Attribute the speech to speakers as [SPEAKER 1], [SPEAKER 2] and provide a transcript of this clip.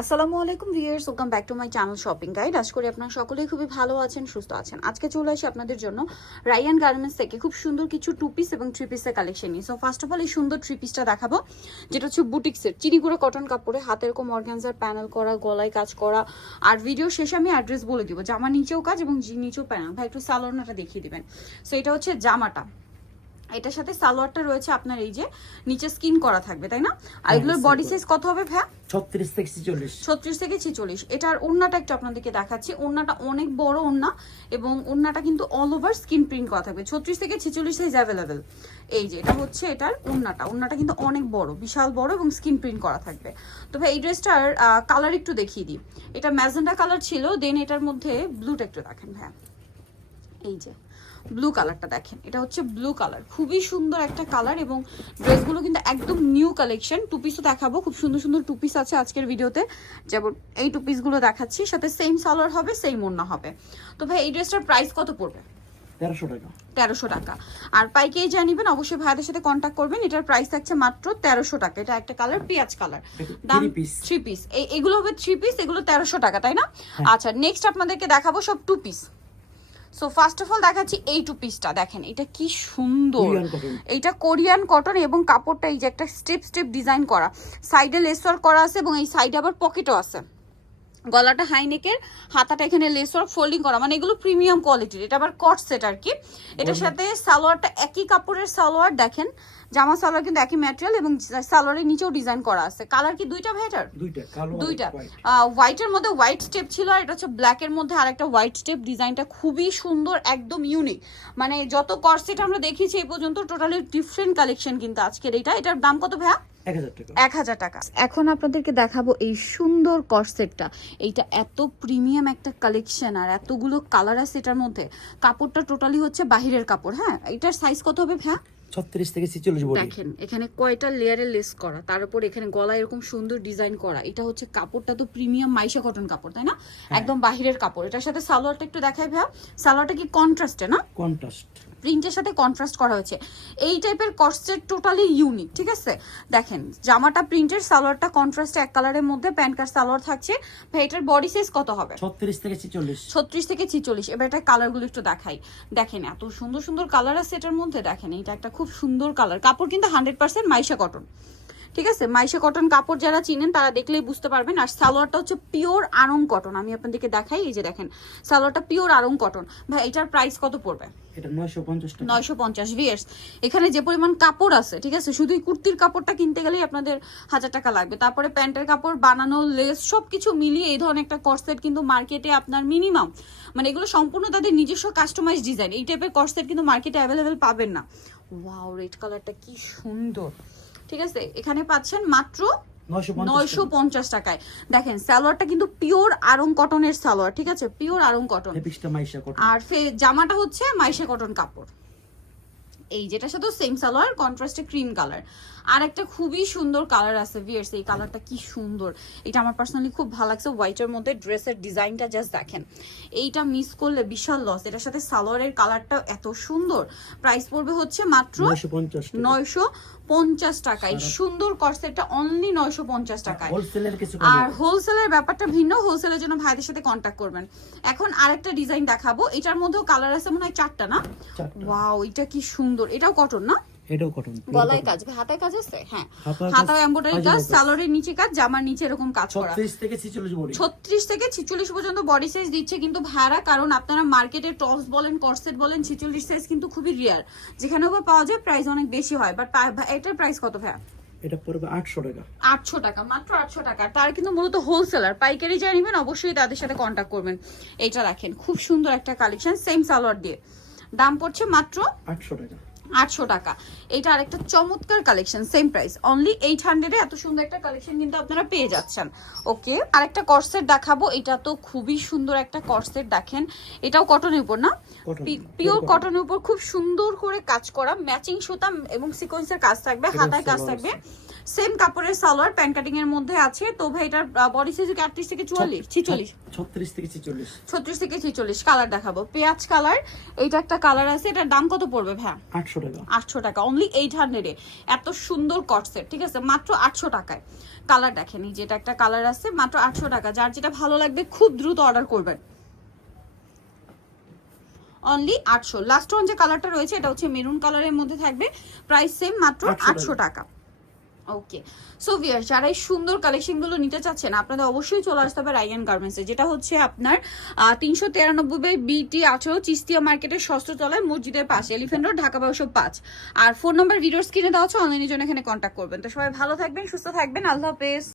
[SPEAKER 1] আসসালামু আলাইকুম viewers, welcome back to my channel shopping guide. আশা করি আপনারা সকলেই খুবই ভালো আছেন, সুস্থ আছেন। আজকে চলে আসি আপনাদের জন্য রায়ান গার্মেন্টস থেকে খুব সুন্দর কিছু টু পিস এবং থ্রি পিসের কালেকশন নিয়ে। সো ফার্স্ট অফ অল এই সুন্দর থ্রি পিসটা দেখাবো। যেটা হচ্ছে বুটিক্সের চিনি চিনিগুড়ো কটন কাপড়ে, হাতের এরকম অর্গানজার প্যানেল করা, গলায় কাজ করা। আর ভিডিও শেষে আমি অ্যাড্রেস বলে দিব, জামা নিচেও কাজ এবং নিচেও প্যানেল ভাই, একটু সালোয়ারটা দেখিয়ে দিবেন। সো এটা হচ্ছে জামাটা। এটার সাথে সালোয়ারটা রয়েছে আপনার এই যে নিচে স্কিন করা থাকবে তাই না? আর এগুলোর বডি। সাইজ কত হবে ভাইয়া?
[SPEAKER 2] ছত্রিশ থেকে ছেচল্লিশ।
[SPEAKER 1] ছত্রিশ থেকে ছেচল্লিশ। এটার ওড়নাটা একটু আপনাদেরকে দেখাচ্ছি। ওড়নাটা অনেক বড় ওড়না এবং ওড়নাটা কিন্তু অল ওভার স্কিন প্রিন্ট করা থাকবে। ছত্রিশ থেকে ছেচল্লিশ সাইজ অ্যাভেলেবেল এই যে এটা হচ্ছে এটার ওড়নাটা। ওড়নাটা কিন্তু অনেক বড় বিশাল বড় এবং স্কিন প্রিন্ট করা থাকবে। তো ভাই এই ড্রেসটার কালার একটু দেখিয়ে দিই। এটা ম্যাজেন্ডা কালার ছিল দেন এটার মধ্যে ব্লুটা একটু দেখেন ভাইয়া। এই যে ব্লু কালারটা দেখেন। এটা হচ্ছে ব্লু কালার খুবই সুন্দর একটা কালার এবং ড্রেসগুলো কিন্তু একদম নিউ কালেকশন টু পিসও দেখাবো। খুব সুন্দর সুন্দর টু পিস আছে আজকের ভিডিওতে। যেমন এই টু পিসগুলো দেখাচ্ছি। সাথে সেম সালোয়ার হবে সেম ওড়না হবে। তো ভাই এই ড্রেসটার প্রাইস কত পড়বে?
[SPEAKER 2] তেরোশো টাকা।
[SPEAKER 1] তেরোশো টাকা। আর পাইকেই যা নিবেন অবশ্যই ভাইদের সাথে কন্ট্যাক্ট করবেন। এটার প্রাইস থাকছে মাত্র তেরোশো টাকা। এটা একটা কালার পেঁয়াজ কালার দাম
[SPEAKER 2] পিস
[SPEAKER 1] থ্রি পিস এগুলো হবে থ্রি পিস এগুলো তেরোশো টাকা তাই না? আচ্ছা নেক্সট আপনাদেরকে দেখাবো সব two piece so first of all দেখাচ্ছি এই টু। পিসটা দেখেন এটা কি সুন্দর।
[SPEAKER 2] এটা
[SPEAKER 1] এইটা কোরিয়ান কটন এবং কাপড়টা এই যে একটা স্টেপ স্টেপ ডিজাইন করা। সাইডে লেস ওয়ার্ক করা আছে এবং এই সাইডে আবার পকেটও আছে। গলাটা হাই নেকের হাতাটা এখানে লেস ওয়ার্ক ফোল্ডিং করা মানে এগুলো প্রিমিয়াম কোয়ালিটির এটা আবার কট সেট আর কি। এটার সাথে সালোয়ারটা একই কাপড়ের সালোয়ার দেখেন জামা সালোয়ার কিন্তু একই ম্যাটেরিয়াল এবং সালোয়ারের নিচেও ডিজাইন করা আছে। কালার কি দুইটা ভাইটার
[SPEAKER 2] দুইটা
[SPEAKER 1] দুইটা। হোয়াইটের মধ্যে হোয়াইট স্টেপ ছিল আর এটা হচ্ছে ব্ল্যাকের মধ্যে আর একটা হোয়াইট স্টেপ ডিজাইনটা খুবই সুন্দর একদম ইউনিক মানে যত কট কর্সেট আমরা দেখিয়েছি এই পর্যন্ত টোটালি ডিফারেন্ট কালেকশন কিন্তু আজকের এটা এটার দাম কত ভাইয়া?
[SPEAKER 2] এক হাজার টাকা।
[SPEAKER 1] এখন আপনাদেরকে দেখাবো এই সুন্দর কর্সেটটা এইটা এত প্রিমিয়াম একটা কালেকশন আর এতগুলো কালার আছে এটার মধ্যে। কাপড়টা টোটালি হচ্ছে বাহিরের কাপড় হ্যাঁ? এটার সাইজ কত হবে ভ্যা?
[SPEAKER 2] ছত্রিশ থেকে ছেচল্লিশ বডি।
[SPEAKER 1] দেখেন এখানে কয়টা লেয়ারে লেস করা তার উপর এখানে গলায় এরকম সুন্দর ডিজাইন করা। এটা হচ্ছে কাপড়টা তো প্রিমিয়াম মাইশা কটন কাপড় তাই না? একদম বাহিরের কাপড়। এটার সাথে সালোয়ারটা একটু দেখাই ভাইয়া সালোয়ারটা কি কন্ট্রাস্টে না?
[SPEAKER 2] কন্ট্রাস্ট
[SPEAKER 1] প্রিন্টের সাথে কন্ট্রাস্ট করা হয়েছে। এই টাইপের কস্টের টোটালি ইউনিক ঠিক আছে? দেখেন জামাটা প্রিন্টের সালোয়ারটা কন্ট্রাস্টে এক কালারের মধ্যে প্যান্ট কার্ড সালোয়ার থাকছে। এটার বডি সাইজ কত হবে?
[SPEAKER 2] ছত্রিশ থেকে ছিচল্লিশ।
[SPEAKER 1] ছত্রিশ থেকে ছিচল্লিশ। এবার এটা কালারগুলো একটু দেখাই। দেখেন এত সুন্দর সুন্দর কালার আছে এটার মধ্যে। দেখেন এটা একটা খুব সুন্দর কালার কাপড় কিন্তু হান্ড্রেড পার্সেন্ট মাইশা কটন ঠিক আছে? মাইশা কটন কাপড় যারা চিনেন তারা দেখলেই বুঝতে পারবেন। আর সালোয়ারটা হচ্ছে পিওর আরং কটন আমি আপনাদেরকে দেখাই এই যে দেখেন সালোয়ারটা পিওর আরং কটন ভাই এটার প্রাইস কত পড়বে?
[SPEAKER 2] নয়শো পঞ্চাশ
[SPEAKER 1] ভিয়ার্স এখানে যে পরিমাণ কাপড় আছে ঠিক আছে শুধু কুর্তির কাপড়টা কিনতে গেলেই আপনাদের হাজার টাকা লাগবে। তারপরে প্যান্টের কাপড় বানানো লেস সব কিছু মিলিয়ে এই ধরনের একটা কর্সেট কিন্তু মার্কেটে আপনার মিনিমাম মানে এগুলো সম্পূর্ণ তাদের নিজস্ব কাস্টমাইজ ডিজাইন এই টাইপের কর্সেট কিন্তু মার্কেটে অ্যাভেলেবেল পাবেন না। ওয়াও রেড কালারটা কি সুন্দর। ঠিক আছে? এখানে পাচ্ছেন মাত্র
[SPEAKER 2] নয়শো পঞ্চাশ
[SPEAKER 1] টাকায়। দেখেন সালোয়ারটা কিন্তু পিওর আরং কটনের সালোয়ার ঠিক আছে? পিওর আরং কটন আর জামাটা হচ্ছে মাইশা কটন কাপড়। এই যেটা সাথে সেম সালোয়ার কন্ট্রাস্টে ক্রিম কালার আর একটা খুবই সুন্দর কালার আছে ভিয়ার্স এই কালারটা কি সুন্দর। এটা আমার পার্সোনালি খুব ভালো লাগছে। হোয়াইটের মধ্যে ড্রেসের ডিজাইনটা জাস্ট দেখেন। এইটা মিস করলে বিশাল লস এটার সাথে সালোয়ারের কালারটা এত সুন্দর। প্রাইস পড়বে হচ্ছে মাত্র
[SPEAKER 2] নয়শো পঞ্চাশ
[SPEAKER 1] টাকায় সুন্দর কর্সেটটা অনলি নয়শো পঞ্চাশ টাকায়।
[SPEAKER 2] হোলসেলের কিছু
[SPEAKER 1] আর হোলসেলের ব্যাপারটা ভিন্ন। হোলসেলের জন্য ভাইদের সাথে কন্ট্যাক্ট করবেন। এখন আরেকটা ডিজাইন দেখাবো। এটার মধ্যেও কালার আছে মনে হয় চারটা না? ওয়াও এটা কি সুন্দর এটাও কটন না?
[SPEAKER 2] এটাও কটন
[SPEAKER 1] গলায় কাজ হাতায় কাজ আছে? হ্যাঁ।
[SPEAKER 2] হাতায়
[SPEAKER 1] এমব্রয়ডারি কাজ সালোয়ারের নিচে কাজ জামার নিচে এরকম কাজ করা।
[SPEAKER 2] ছত্রিশ থেকে ছেচল্লিশ বডি
[SPEAKER 1] ছত্রিশ থেকে ছিচল্লিশ পর্যন্ত বডি সাইজ দিচ্ছে কিন্তু ভাড়া কারণ আপনারা মার্কেটে টপস বলেন কর্সেট বলেন ছিচল্লিশ সাইজ কিন্তু খুবই রেয়ার যেখানেও বা পাওয়া যায় প্রাইস অনেক বেশি হয়। বাট এটার প্রাইস কত ভাইয়া?
[SPEAKER 2] এটা পড়বে আটশো টাকা।
[SPEAKER 1] আটশো টাকা মাত্র আটশো টাকা। তার কিন্তু মূলত হোলসেলার পাইকারি যা নেবেন অবশ্যই তাদের সাথে কন্ট্যাক্ট করবেন। এটা রাখেন খুব সুন্দর একটা কালেকশন সেম সালোয়ার দিয়ে। দাম পড়ছে মাত্র
[SPEAKER 2] আটশো টাকা।
[SPEAKER 1] আটশো টাকা। এটা আরেকটা চমৎকার collection same price only eight হান্ড্রেডে এত সুন্দর একটা কালেকশন কিন্তু আপনারা পেয়ে যাচ্ছেন। ওকে আরেকটা কর্সেট দেখাবো এটা তো খুবই সুন্দর একটা কর্সেট দেখেন। এটাও কটনের উপর না? পিওর কটনের উপর খুব সুন্দর করে কাজ করা ম্যাচিং সুতা এবং সিকোয়েন্সের কাজ থাকবে হাতায় কাজ থাকবে। সেম কাপড়ের সালোয়ার প্যান্ট কাটিং এর মধ্যে আছে। তো ভাই এটার বডি সাইজ কি আটত্রিশ থেকে চুয়াল্লিশ ছিচল্লিশ?
[SPEAKER 2] ছত্রিশ থেকে ছেচল্লিশ।
[SPEAKER 1] ছত্রিশ থেকে ছিচল্লিশ কালার দেখাবো। পেঁয়াজ কালার এইটা একটা কালার আছে এটার দাম কত পড়বে ভ্যা
[SPEAKER 2] আটশো টাকা।
[SPEAKER 1] আটশো টাকা অনলি এইট হান্ড্রেডে এত সুন্দর কটসেট ঠিক আছে? মাত্র আটশো টাকায়। কালার দেখেন যেটা একটা কালার আছে মাত্র আটশো টাকা। যার যেটা ভালো লাগবে খুব দ্রুত অর্ডার করবেন। অনলি আটশো। লাস্ট ওয়ান যে কালারটা রয়েছে এটা হচ্ছে মেরুন কালারের মধ্যে থাকবে। প্রাইস সেম মাত্র আটশো টাকা। ওকে সো ভিয়ার যারা এই সুন্দর কালেকশনগুলো নিতে চাচ্ছেন, আপনাদের অবশ্যই চলে আসতে হবে রাইয়ান গার্মেন্টসে যেটা হচ্ছে আপনার তিনশো তিরানব্বই বাই বিটি আঠেরো চিস্তিয়া মার্কেটের ষষ্ঠ তলায় মসজিদের পাশে এলিফেন্ট রোড ঢাকা বারোশো পাঁচ। আর ফোন নম্বর ভিডিওর স্ক্রিনে দেওয়া আছে অনলাইনের জন্য এখানে কন্ট্যাক্ট করবেন। তো সবাই ভালো থাকবেন, সুস্থ থাকবেন, আল্লাহ হাফেজ।